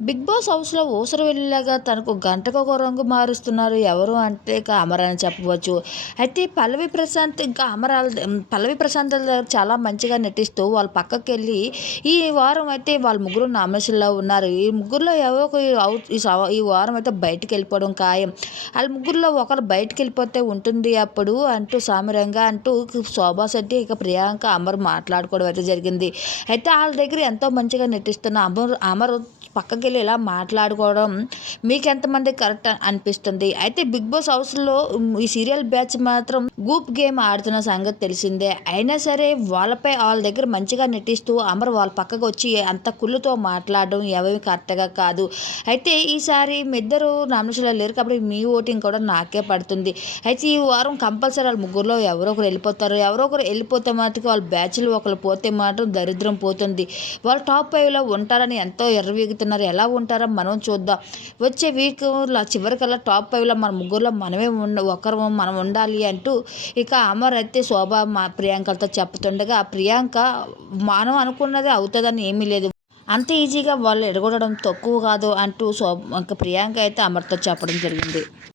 Big boss హౌస్‌లో ఊసరు వెళ్ళేలాగా తనకు గంటకు ఒక రంగు మారుస్తున్నారు ఎవరు అంటే ఇక అమర్ అని చెప్పవచ్చు. అయితే పల్లవి ప్రశాంత్ ఇంకా అమర్ పల్లవి ప్రశాంత్ దగ్గర చాలా మంచిగా నటిస్తూ వాళ్ళ పక్కకి వెళ్ళి ఈ వారం అయితే వాళ్ళ ముగ్గురు నామినేషన్‌లో ఉన్నారు. ఈ ముగ్గురులో ఎవరో ఒక అవుట్ ఈ ఈ వారం అయితే బయటికెళ్ళిపోవడం ఖాయం. వాళ్ళ ముగ్గురులో ఒకరు బయటికెళ్ళిపోతే ఉంటుంది అప్పుడు అంటూ సామిరంగా అంటూ శోభా శెట్టి ఇక ప్రియాంక, అమర్ మాట్లాడుకోవడం అయితే జరిగింది. అయితే వాళ్ళ దగ్గర ఎంతో మంచిగా నటిస్తున్న అమర్ అమర్ పక్కకెళ్ళి ఇలా మాట్లాడుకోవడం మీకెంతమందికి కరెక్ట్ అనిపిస్తుంది? అయితే బిగ్ బాస్ హౌస్‌లో ఈ సీరియల్ బ్యాచ్ మాత్రం గూప్ గేమ్ ఆడుతున్న సంగతి తెలిసిందే. అయినా సరే వాళ్ళపై వాళ్ళ దగ్గర మంచిగా నటిస్తూ అమర్ వాళ్ళ పక్కకు వచ్చి అంత కుళ్ళుతో మాట్లాడడం ఎవరి కరెక్ట్‌గా కాదు. అయితే ఈసారి మీ ఇద్దరు నామినేషన్‌లో లేరు కాబట్టి మీ ఓటింగ్ కూడా నాకే పడుతుంది. అయితే ఈ వారం కంపల్సరీ వాళ్ళ ముగ్గురులో ఎవరో ఒకరు వెళ్ళిపోతారు ఎవరో ఒకరు వెళ్ళిపోతే మాత్రం వాళ్ళ బ్యాచ్లు ఒకరు పోతే మాత్రం దరిద్రం పోతుంది. వాళ్ళు టాప్ ఫైవ్‌లో ఉంటారని ఎంతో ఎర్రవీగుతున్నారు. ఎలా ఉంటారో మనం చూద్దాం. వచ్చే వీక్ చివరికల్లా టాప్ ఫైవ్‌లో మన ముగ్గురులో మనమే ఉండ ఒకరు మనం ఉండాలి అంటూ ఇక అమర్ అయితే శోభ, మా ప్రియాంకలతో చెప్తుండగా ప్రియాంక మనం అనుకున్నదే అవుతుందని ఏమీ లేదు. అంత ఈజీగా వాళ్ళు ఎడగొట్టడం తక్కువ కాదు అంటూ శోభ ఇంకా ప్రియాంక అయితే అమర్‌తో చెప్పడం జరిగింది.